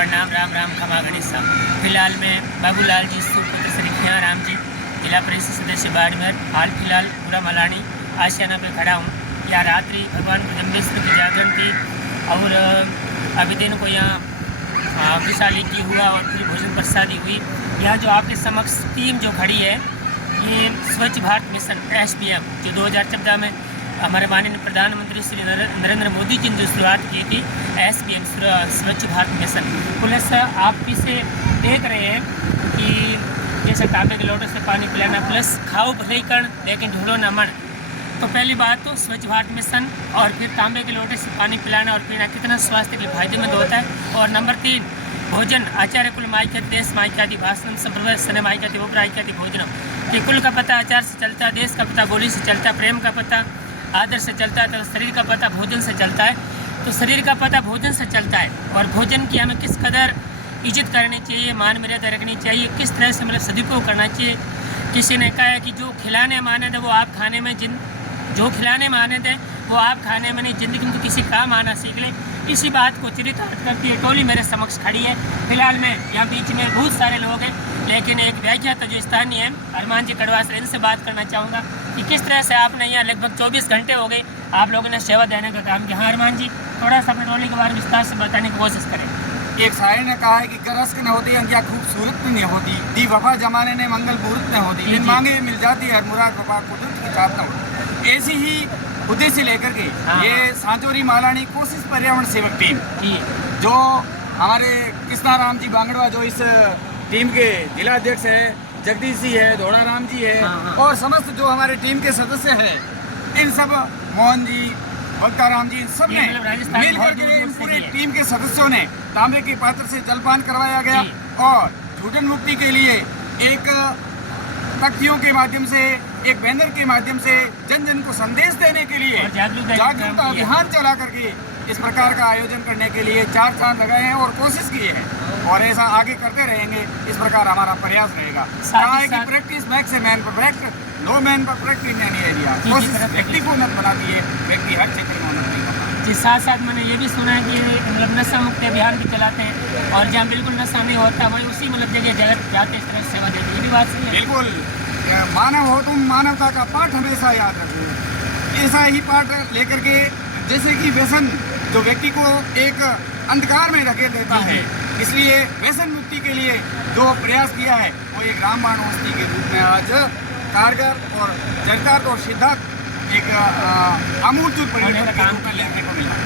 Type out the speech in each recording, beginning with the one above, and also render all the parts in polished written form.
प्रणाम राम राम खमा गणेशा। फिलहाल मैं बाबूलाल जी सुपुत्र श्री खिया राम जी जिला परिषद सदस्य बाड़मेर हाल फिलहाल पूरा मलानी आशियाना पे खड़ा हूँ। यहाँ रात्रि भगवान जम्बेश्वर की जागरण थी और अभी दिन को यहाँ विशाली की हुआ और फिर भोजन प्रसादी हुई। यहाँ जो आपके समक्ष टीम जो खड़ी है ये स्वच्छ भारत मिशन SBM जो 2014 में हमारे माननीय प्रधानमंत्री श्री नरेंद्र मोदी जी ने जो शुरुआत की थी SBM स्वच्छ भारत मिशन। प्लस आप इसे देख रहे हैं कि जैसे तांबे के लोटे से पानी पिलाना प्लस खाओ भले कण लेकिन ढूंढो न मन। तो पहली बात तो स्वच्छ भारत मिशन और फिर तांबे के लोटे से पानी पिलाना और पीना कितना स्वास्थ्य के लिए फायदेमंद होता है। और नंबर 3 भोजन आचार्य कुल माइक्याति देश माइक्याति भाषण संप्रदाय सन माइक्याति उपराइक्याति भोजनम। कि कुल का पता आचार से चलता है, देश का पता बोली से चलता है, प्रेम का पता आदर से चलता है, तो शरीर का पता भोजन से चलता है। तो शरीर का पता भोजन से चलता है और भोजन की हमें किस कदर इज्जत करनी चाहिए, मान मर्यादा रखनी चाहिए, किस तरह से मतलब सदुपयोग करना चाहिए। किसी ने कहा है कि जो खिलाने में आनंद है वो आप खाने में जो खिलाने में आनंद है वो आप खाने में नहीं, ज़िंदगी में तो किसी काम आना सीख लें। इसी बात को चरितार्थ करती है टोली मेरे समक्ष खड़ी है। फिलहाल में यहाँ बीच में बहुत सारे लोग हैं लेकिन एक व्याख्याता जो स्थानीय है अरमान जी कड़वा से इनसे बात करना चाहूँगा कि किस तरह से आपने यहाँ लगभग 24 घंटे हो गए आप लोगों ने सेवा देने का काम किया। हाँ अरमान जी थोड़ा सा अपने टोली के बारे में विस्तार से बताने की कोशिश करें। एक शायर ने कहा है कि गरस्क न होती अंकिया खूबसूरत नहीं होती, दी वफा जमाने ने मंगल मुहूर्त न होती, बिन मांगे मिल जाती हर मुराद वफा कुदरत की चाहत न होती। ऐसी ही उद्देश्य लेकर के ये सांचौरी मालानी कोशिश पर्यावरण सेवक टीम जो हमारे कृष्णा राम जी बांगड़वा जो इस टीम के जिला अध्यक्ष है, जगदीश जी है, धोड़ा राम जी है और समस्त जो हमारे टीम के सदस्य हैं इन सब मोहन जी बक्का राम जी सब ने मिलकर के इन पूरे टीम के सदस्यों ने तांबे के पात्र से जलपान करवाया गया और झूठन मुक्ति के लिए एक तख्तियों के माध्यम से एक बैनर के माध्यम से जन जन को संदेश देने के लिए जागरूकता अभियान चला करके इस प्रकार का आयोजन करने के लिए 4 चांद लगाए हैं और कोशिश की है और ऐसा आगे करते रहेंगे। इस प्रकार हमारा प्रयास रहेगा। कहा है कि practice makes a man perfect, no man perfect in any area. कोशिश व्यक्ति को उन्नत बनाती है, व्यक्ति हर क्षेत्र में उन्नत नहीं होता। जी साथ साथ मैंने ये भी सुना है कि मतलब नशा मुक्ति अभियान भी चलाते हैं और जहाँ बिल्कुल नशा नहीं होता वही उसी मतलब जगह जाते इस तरह सेवा देते हैं। ये भी बात सही है। बिल्कुल मानव हो तुम मानवता का पाठ हमेशा याद रखो। ऐसा ही पाठ लेकर के जैसे कि व्यसन जो व्यक्ति को एक अंधकार में धकेल देता है, इसलिए व्यसन मुक्ति के लिए जो प्रयास किया है वो एक रामबाण औषधि के रूप में आज कारगर और चरितार्थ और सिद्धार्थ एक आमूलचूल परिवर्तन के रूप में देखने को मिला।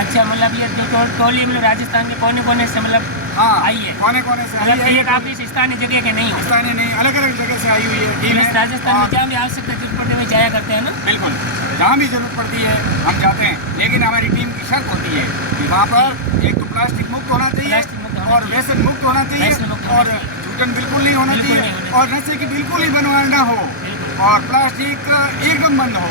अच्छा मतलब ये जो टोली मतलब राजस्थान के कोने कोने से मतलब आई है, कोने कोने से आई है। एक आप इस स्थानीय जगह के नहीं, स्थानीय नहीं, अलग अलग जगह से आई हुई है टीम है। राजस्थान में जहाँ भी आवश्यकता जरूरत पड़ती है जाया करते हैं ना। बिल्कुल जहाँ भी जरूरत पड़ती है हम जाते हैं, लेकिन हमारी टीम की शर्त होती है कि वहाँ पर एक तो प्लास्टिक मुक्त होना चाहिए और व्यसन मुक्त होना चाहिए और झूठन बिल्कुल नहीं होना चाहिए और नशे की बिल्कुल ही बनवाना ना हो और प्लास्टिक एकदम बंद हो।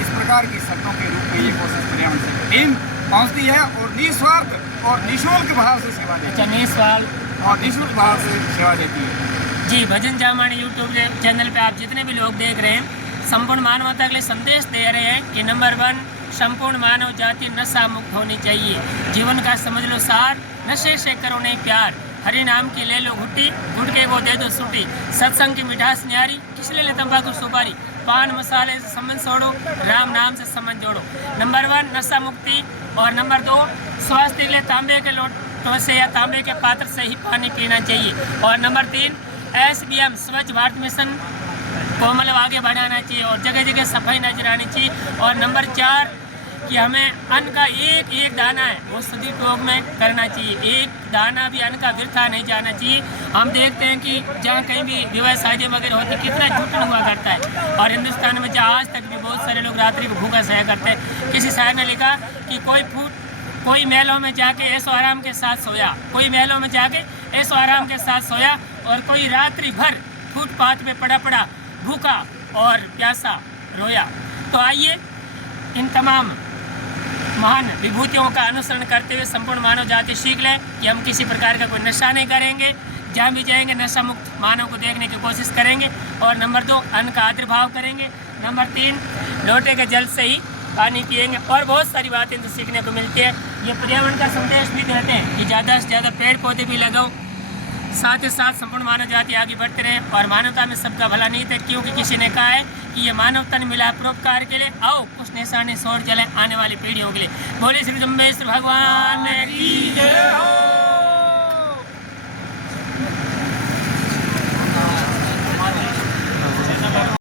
इस प्रकार की शर्तों के रूप में ये कोशिश पर्यावरण से टीम पहुँचती है और निस्वार्थ और निःशुल्क भाव से सेवा देती है। निःस्वार्थ और निःशुल्क भाव से सेवा देती है। जी भजन जामानी यूट्यूब चैनल पे आप जितने भी लोग देख रहे हैं संपूर्ण मानवता के लिए संदेश दे रहे हैं कि नंबर 1 संपूर्ण मानव जाति नशा मुक्त होनी चाहिए। जीवन का समझ लो सार, नशे से करो नहीं प्यार, हरि नाम की ले लो घुट्टी, गुटके को दे दो सूटी, सत्संग की मिठास न्यारी, किस ले तंबाकू सुपारी, पान मसाले से संबंध छोड़ो, राम नाम से संबंध जोड़ो। नंबर 1 नशा मुक्ति और नंबर 2 स्वास्थ्य के लिए तांबे के लोटों से या तांबे के पात्र से ही पानी पीना चाहिए और नंबर 3 SBM स्वच्छ भारत मिशन को मतलब आगे बढ़ाना चाहिए और जगह जगह सफाई नजर आनी चाहिए। और नंबर 4 कि हमें अन्न का एक एक दाना है वो सदुपयोग में करना चाहिए, एक दाना भी अन्न का वृथा नहीं जाना चाहिए। हम देखते हैं कि जहाँ कहीं भी विवाह शादी वगैरह होती है कितना झूठन हुआ करता है और हिंदुस्तान में जहाँ आज तक भी बहुत सारे लोग रात्रि को भूखा सहा करते हैं। किसी शायर ने लिखा कि कोई महलों में जाके ऐसो आराम के साथ सोया, कोई महलों में जाके ऐसो आराम के साथ सोया और कोई रात्रि भर फुटपाथ में पड़ा भूखा और प्यासा रोया। तो आइए इन तमाम महान विभूतियों का अनुसरण करते हुए संपूर्ण मानव जाति सीख लें कि हम किसी प्रकार का कोई नशा नहीं करेंगे, जहाँ भी जाएंगे नशा मुक्त मानव को देखने की कोशिश करेंगे और नंबर 2 अन्न का आदर भाव करेंगे, नंबर 3 लोटे के जल से ही पानी पिएंगे और बहुत सारी बातें इनसे सीखने को मिलती है। ये पर्यावरण का संदेश भी देते हैं कि ज़्यादा से ज़्यादा पेड़ पौधे भी लगाओ, साथ ही साथ संपूर्ण मानव जाति आगे बढ़ते रहे और मानवता में सबका भला नहीं था, क्योंकि किसी ने कहा है कि ये मानवता ने मिला परोपकार के लिए, आओ कुछ निशाने छोड़ चले आने वाली पीढ़ियों के लिए। बोले श्री जम्बेश्वर भगवान की जय हो।